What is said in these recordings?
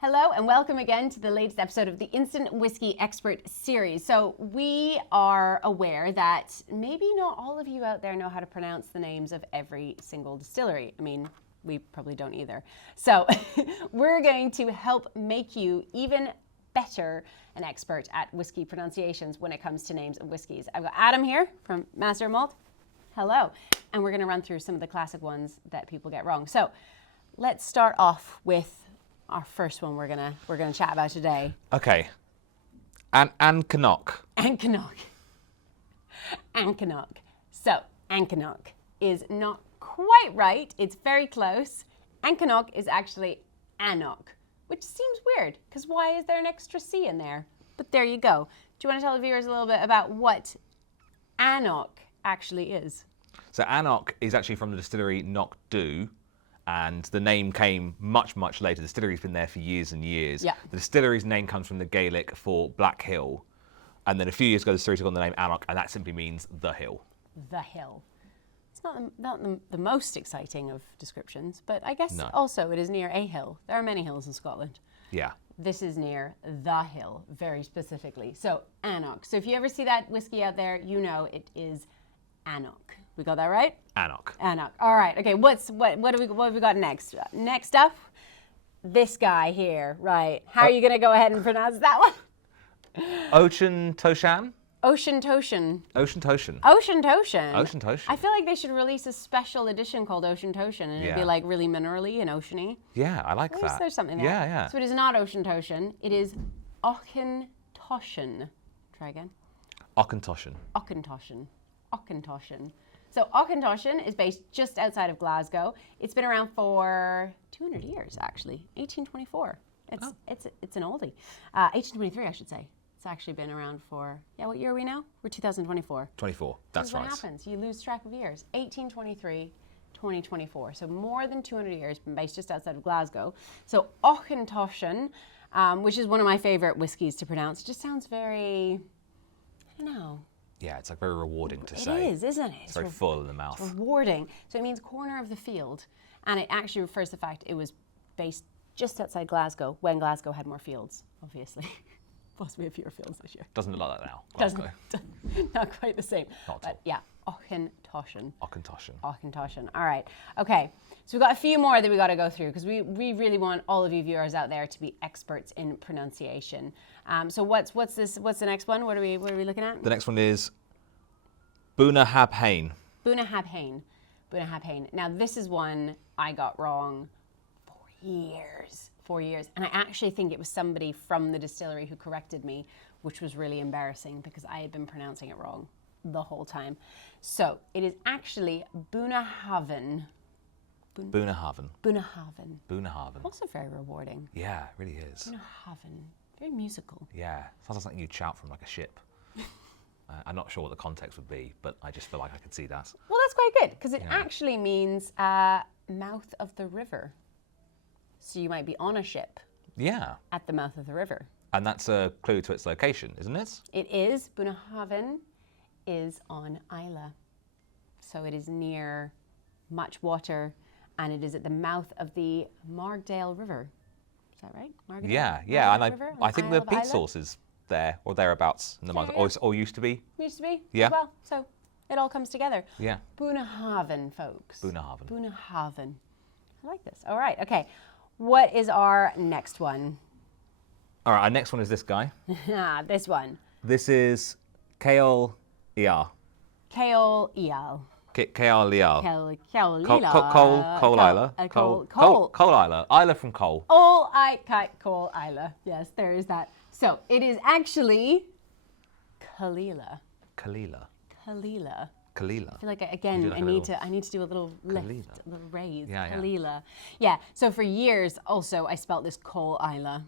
Hello and welcome again to the latest episode of the Instant Whiskey Expert Series. So we are aware that maybe not all of you out there know how to pronounce the names of every single distillery. I mean, we probably don't either. So we're going to help make you even better an expert at whiskey pronunciations when it comes to names of whiskeys. I've got Adam here from Master of Malt. Hello. And we're going to run through some of the classic ones that people get wrong. So let's start off with our first one we're gonna chat about today. Okay. Ancannock. Ancannock. Ancannock. So, Ancannock is not quite right. It's very close. Ancannock is actually Annock, which seems weird, because why is there an extra C in there? But there you go. Do you want to tell the viewers a little bit about what Annock actually is? So Annock is actually from the distillery Knock Do, and the name came much, much later. The distillery's been there for years and years. Yeah. The distillery's name comes from the Gaelic for Black Hill, and then a few years ago the distillery took on the name Annock, and that simply means the hill. The hill. It's not the most exciting of descriptions, but I guess No. also it is near a hill. There are many hills in Scotland. Yeah. This is near the hill, very specifically. So Annock. So if you ever see that whiskey out there, you know it is Annock. We got that right? Annock. Annock. All right. Okay. What have we got next? Next up, this guy here. Right. How are you gonna go ahead and pronounce that one? Ocean Toshan? Ocean Toshan. Ocean Toshan. Ocean Toshan. Ocean Toshan. I feel like they should release a special edition called Ocean Toshan, and it'd be Yeah. like really minerally and oceany. Yeah, I like At least that. there's something there. Yeah, yeah. So it is not Ocean Toshan. It is Auchentoshan. Try again. Auchentoshan. Auchentoshan. Auchentoshan. So Auchentoshan is based just outside of Glasgow. It's been around for 200 years, actually. 1824. It's an oldie. 1823, I should say. It's actually been around for, what year are we now? We're 2024. 24, that's right. What happens. You lose track of years. 1823, 2024. So more than 200 years, been based just outside of Glasgow. So Auchentoshan, which is one of my favorite whiskies to pronounce. It just sounds very, I don't know. Yeah, it's like very rewarding to say. It is, isn't it? It's very full in the mouth. Rewarding. So it means corner of the field. And it actually refers to the fact it was based just outside Glasgow when Glasgow had more fields, obviously. Possibly a fewer fields this year. Doesn't look like that now, Glasgow. Not quite the same. Not at but all. yeah, Auchentoshan. Auchentoshan. Auchentoshan. All right. Okay. So we've got a few more that we got to go through because we really want all of you viewers out there to be experts in pronunciation. So what's the next one? What are we looking at? The next one is Bunnahabhain. Bunnahabhain. Bunnahabhain. Now this is one I got wrong for years. 4 years. And I actually think it was somebody from the distillery who corrected me, which was really embarrassing because I had been pronouncing it wrong the whole time. So it is actually Bunnahabhain. Bunnahabhain. Bunnahabhain. Bunnahabhain. Also very rewarding. Yeah, it really is. Bunnahabhain. Very musical. Yeah, sounds like something you'd shout from like a ship. I'm not sure what the context would be, but I just feel like I could see that. Well, that's quite good because it actually means mouth of the river. So you might be on a ship. Yeah. At the mouth of the river. And that's a clue to its location, isn't it? It is. Bunnahabhain is on Islay. So it is near much water, and it is at the mouth of the Margdale River. Is that right? Margdale? Yeah. Margdale And River I think Isle the of peat Islay? source is there or thereabouts in the month, or used to be. Used to be. Yeah. As well. So it all comes together. Yeah. Bunnahabhain, folks. Bunnahabhain. Bunnahabhain. I like this. All right. Okay. What is our next one? All right, our next one is this guy. This one. This is Caol Ial. Caol Ial. Caol Ial. Caol Cole Isla. Cole Isla. Isla from Cole. Cole Isla. Yes, there is that. So it is actually Kalila. Kalila. I feel like again I need to do a little lift, a little raise. Yeah, Kalila. Yeah. So for years also I spelt this Cole Isla.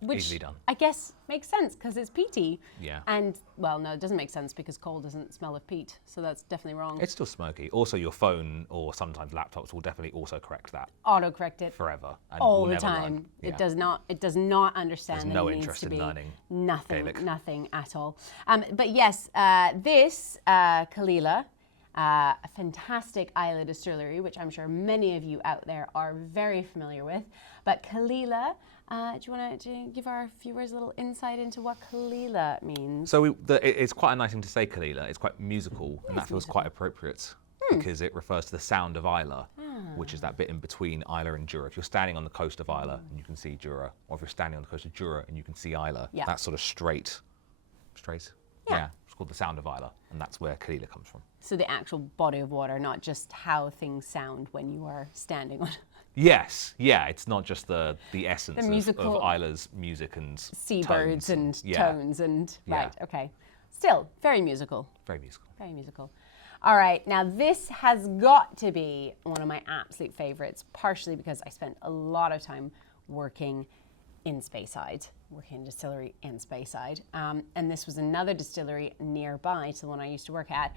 Which easily done. I guess makes sense because it's peaty. Yeah. And, well, no, it doesn't make sense because coal doesn't smell of peat. So that's definitely wrong. It's still smoky. Also, your phone or sometimes laptops will definitely also correct that. Auto-correct it. Forever. And all will the never time. learn. It does not understand There's that no it needs interest to in be learning nothing, Gaelic. nothing at all. But yes, this Kalila a fantastic Islay distillery, which I'm sure many of you out there are very familiar with. But Kalila, do you want to give our viewers a little insight into what Kalila means? So it's quite a nice thing to say, Kalila. It's quite musical, and that feels quite appropriate because it refers to the sound of Islay, which is that bit in between Islay and Jura. If you're standing on the coast of Islay and you can see Jura, or if you're standing on the coast of Jura and you can see Islay, that's sort of straight. Yeah. It's called the sound of Islay, and that's where Kalila comes from. So the actual body of water, not just how things sound when you are standing on it. Yes, yeah, it's not just the essence of Islay's music and seabirds tones and tones and right, okay. Still, very musical. Very musical. Very musical. All right, now this has got to be one of my absolute favorites, partially because I spent a lot of time working in Speyside, working in distillery in Speyside. And this was another distillery nearby to the one I used to work at.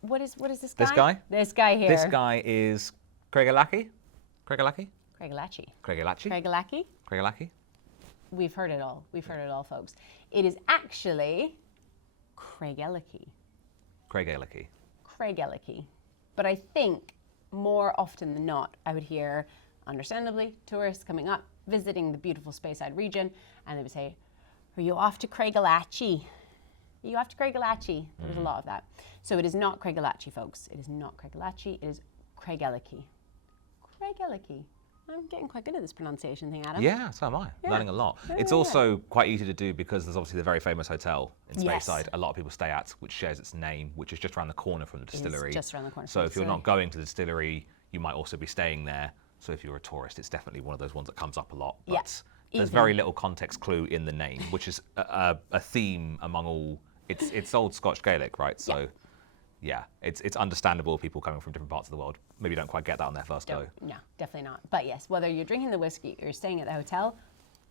What is this guy? This guy? This guy here. This guy is Craigalachy? Craigalachy. We've heard it all. We've heard it all, folks. It is actually Craigalachy. But I think more often than not, I would hear, understandably, tourists coming up, visiting the beautiful Speyside region, and they would say, "Are you off to Craigalachy? Are you off to Craigalachy?" There's a lot of that. So it is not Craigalachy, folks. It is not Craigalachy. It is Craigalachy. I'm getting quite good at this pronunciation thing, Adam. Yeah, so am I. Learning a lot. It's also quite easy to do because there's obviously the very famous hotel in Speyside a lot of people stay at, which shares its name, which is just around the corner from the distillery. It's just around the corner. So if you're not going to the distillery, you might also be staying there. So if you're a tourist, it's definitely one of those ones that comes up a lot. But there's very little context clue in the name, which is a theme among all. It's old Scotch Gaelic, right? So yeah, it's understandable people coming from different parts of the world maybe don't quite get that on their first go. No, definitely not. But yes, whether you're drinking the whiskey or you're staying at the hotel,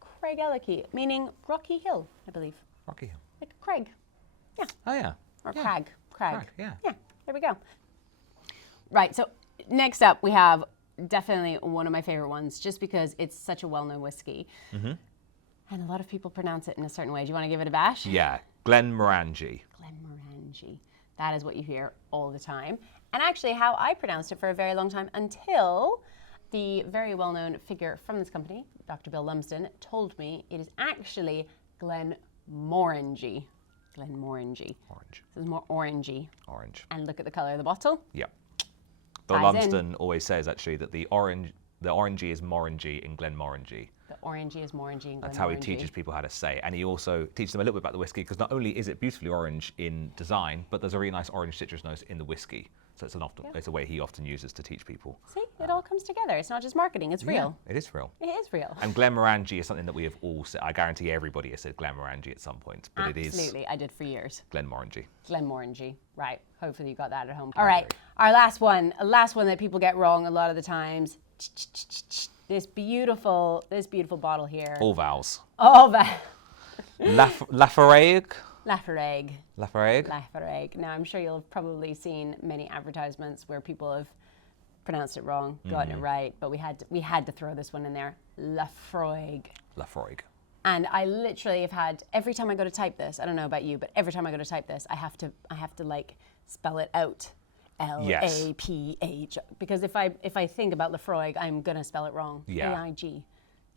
Craigalachy, meaning rocky hill, I believe. Rocky hill. Like a crag. Yeah. Oh yeah. Or crag. Crag. Yeah. Yeah, there we go. Right, so next up we have definitely one of my favorite ones just because it's such a well-known whiskey. And a lot of people pronounce it in a certain way. Do you want to give it a bash? Yeah, Glenmorangie. Glenmorangie. That is what you hear all the time. And actually how I pronounced it for a very long time until the very well-known figure from this company, Dr. Bill Lumsden, told me it is actually Glenmorangie. Glenmorangie. Orange. So it's more orangey. Orange. And look at the color of the bottle. Yep. Bill Lumsden always says actually that the orangey is morangy in Glenmorangie. The orangey is morangy in Glenmorangie. That's how he teaches people how to say it. And he also teaches them a little bit about the whiskey because not only is it beautifully orange in design, but there's a really nice orange citrus note in the whiskey. So it's a way he often uses to teach people. See, it all comes together. It's not just marketing, it's real. It is real. It is real. And Glenmorangie is something that we have all said. I guarantee everybody has said Glenmorangie at some point. But it is Absolutely, I did for years. Glenmorangie. Glenmorangie, right. Hopefully you got that at home. All right, our last one that people get wrong a lot of the times. This beautiful bottle here. All vowels. All vowels. Lafargue. Lafargue. Now, I'm sure you'll have probably seen many advertisements where people have pronounced it wrong, gotten it right, but we had to throw this one in there. Lafargue. And I literally have had, every time I go to type this, I don't know about you, but every time I go to type this, I have to like spell it out. L-A-P-H. Because if I think about Lafargue, I'm going to spell it wrong. A-I-G.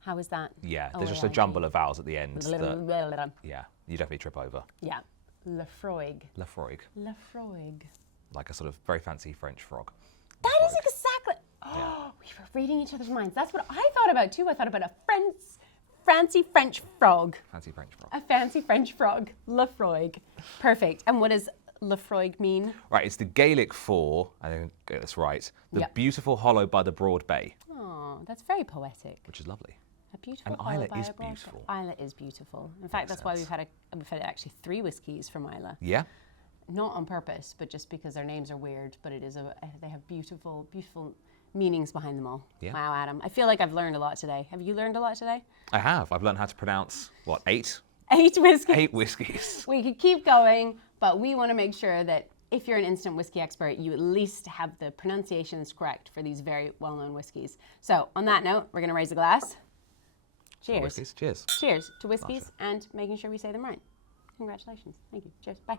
How is that? Yeah, there's just a jumble of vowels at the end. Yeah, you definitely trip over. Yeah. Lafargue. Like a sort of very fancy French frog. That is exactly. Oh, we were reading each other's minds. That's what I thought about too. I thought about a fancy French frog. A fancy French frog. Lafargue. Perfect. And what does Lafargue mean? Right, it's the Gaelic for, I didn't get this right, the beautiful hollow by the broad bay. Oh, that's very poetic. Which is lovely. A beautiful and hollow Islay by is a broad beautiful. bay. Islay is beautiful. In fact, that's why we've had actually 3 whiskies from Islay. Yeah. Not on purpose, but just because their names are weird, but they have beautiful meanings behind them all. Yeah. Wow, Adam. I feel like I've learned a lot today. Have you learned a lot today? I have. I've learned how to pronounce, 8? 8 whiskeys. 8 whiskies. We could keep going, but we want to make sure that if you're an instant whiskey expert, you at least have the pronunciations correct for these very well-known whiskeys. So on that note, we're going to raise a glass. Cheers. Whiskeys. Cheers. Cheers to whiskeys and making sure we say them right. Congratulations. Thank you. Cheers. Bye.